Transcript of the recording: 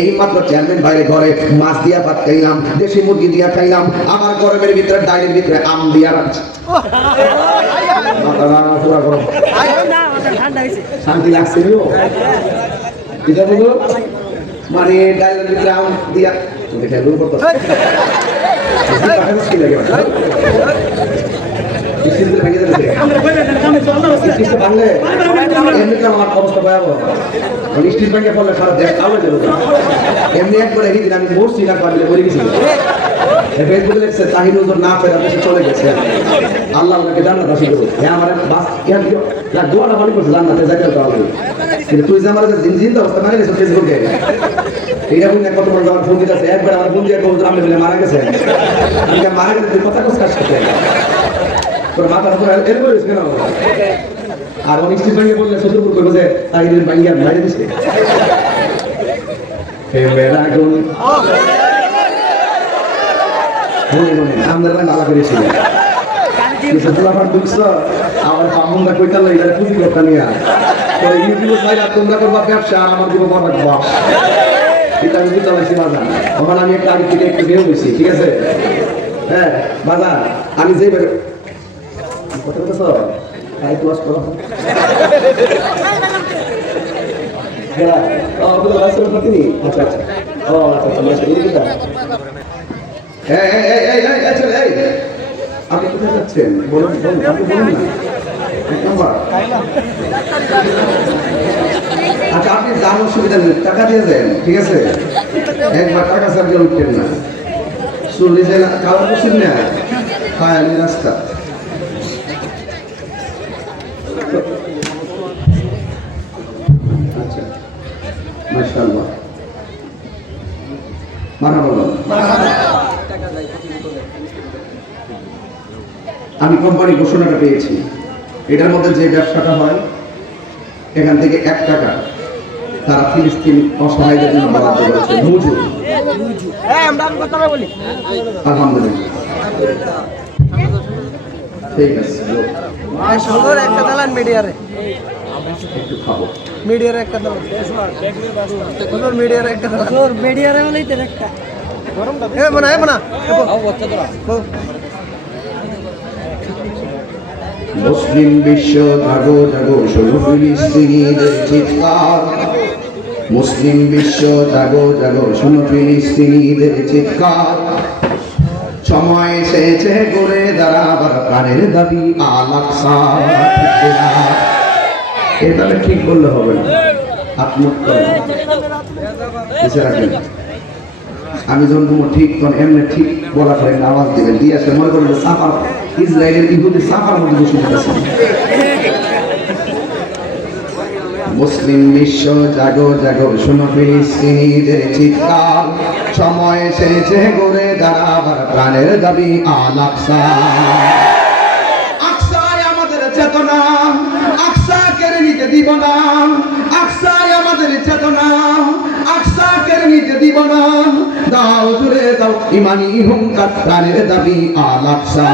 এই মাত্র চেয়ারম্যান বাইরে ঘরে মাছ দিয়া ভাত খাইলাম, দেশি মুরগি দিয়া খাইলাম, আমার গরমের ভিতরে ডাইনের ভিতরে আম দিয়া রাখছে। শান্তি লাগছে মানে ডাইনের ভিতরে আম দিয়া লাগে ভাঙলে এমনিতে আমার অবস্থা ভয়াবহ। মানে স্টিল ভেঙে পড়লে সারা দেশ কালো যাবে এমনি একবার এই দিন আমি মরছি না পারলে মরে গেছি। ফেসবুকে লিখছে তাহির নজর না ফেরা দেশে চলে গেছে। আল্লাহ ওনাকে জান্নাত করুন হ্যাঁ আমার বাস না, দোয়াটা মনে করছে, জান্নাতে যাইতে হবে কিন্তু তুই যে আমার কাছে জিন জিন অবস্থা মানে গেছে ফেসবুকে এইটা বলি কত বড় আমার ফোন দিতেছে। একবার আমার ফোন দিয়ে কবুতর আমি বলে মারা গেছে। আমি মারা গেছে কথা কোথায় কেন? আর অনেক স্ত্রী বললে শ্বশুরপুর করব যে তাহিরের ভাঙ্গিয়া মারি দিছে। হে মেরা গুন আমাদের ভাই নালা করেছিল কিছু তোলাফার আমার কথা তোমরা করবা ব্যবসা, আমার দিব বড় বাস এটা আমি তখন আমি একটা আগে থেকে একটু ঠিক আছে? হ্যাঁ বাজার। আমি যে বের কথা তাই ক্লাস করো হ্যাঁ। আচ্ছা আচ্ছা। ও আচ্ছা আচ্ছা লাইসেন্স এই কিটা এই এই এই এই এই। আপনি কোথায় যাচ্ছেন? বলুন বলুন, আপনি বলুন না। এক নাম্বার। আচ্ছা আপনি যান, অসুবিধা নেই। টাকা দিয়ে দেন, ঠিক আছে? একবার টাকা সার্জে উঠতেন না। চল্লিশ কালো বসেন না হ্যাঁ আমি রাস্তা। আমি কোম্পানি ঘোষণাটা পেয়েছি। এটার মধ্যে যে ব্যবসাটা হয়, এখান থেকে এক টাকা তারা ফিলিস্তিন অসহায়দের জন্য আলহামদুলিল্লাহ। ঠিক আছে একটা মিডিয়ারে। মিডিয়ারে একটা দালান সুন্দর মিডিয়ারে একটা দালান সুন্দর মিডিয়ারে হলেই তো একটা। এ মনা এ মনা। মুসলিম বিশ্ব জাগো জাগো শোনো ফিলিস্তিনিদের চিৎকার। মুসলিম বিশ্ব জাগো জাগো শোনো ফিলিস্তিনিদের চিৎকার। সময় এসেছে করে দাঁড়াবার প্রাণের দাবি আলাকসা এটা ঠিক বললে হবে আমি যখন তোমার ঠিক, তখন এমনি ঠিক বলা করে আওয়াজ দিবেন। দিয়ে আসলে মনে করবেন সাফার, ইসরায়েলের ইহুদি সাফার মধ্যে বসে আছে মুসলিম বিশ্ব, জাগো জাগো, শোনো ফিলিস্তিনিদের চিৎকার। সময় এসেছে গড়ে দাঁড়াবার প্রাণের দাবি আলাকসা আকসায় আমাদের চেতনা। দিব না আকসায় আমাদের চেতনা আকসা কেড়ে নিতে দিব না দাও জুড়ে দাও, ইমানি হুঙ্কার দাবি আলাকসা